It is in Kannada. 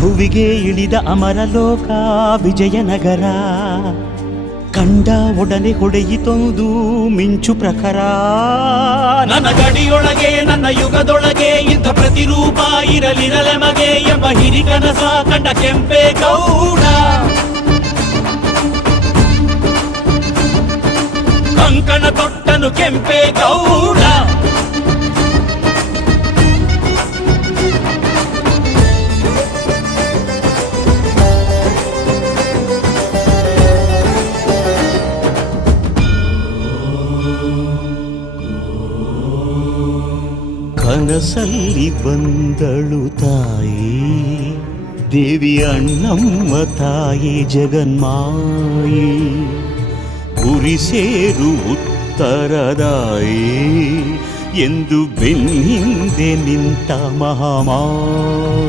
ಭುವಿಗೆ ಇಳಿದ ಅಮರಲೋಕ ವಿಜಯನಗರ ಕಂಡ ಒಡನೆ ಹೊಡೆಯಿತೊಂದು ಮಿಂಚು ಪ್ರಖರ. ನನ್ನ ಗಡಿಯೊಳಗೆ ನನ್ನ ಯುಗದೊಳಗೆ ಇಂಥ ಪ್ರತಿರೂಪ ಇರಲಿರಲೆಮಗೆ ಎಂಬ ಹಿರಿಕನಸ ಕಂಡ ಕೆಂಪೇಗೌಡ. ಕಂಕಣ ತೊಟ್ಟನು ಕೆಂಪೇಗೌಡ. ಕನಸಲ್ಲಿ ಬಂದಳು ತಾಯಿ ದೇವಿ ಅಣ್ಣಮ್ಮ ತಾಯಿ ಜಗನ್ಮಾಯಿ. ಗುರಿ ಸೇರು ಉತ್ತರದಾಯಿ ಎಂದು ಬೆನ್ನಿಂದೆ ನಿಂತ ಮಹಾಮಾಯಿ.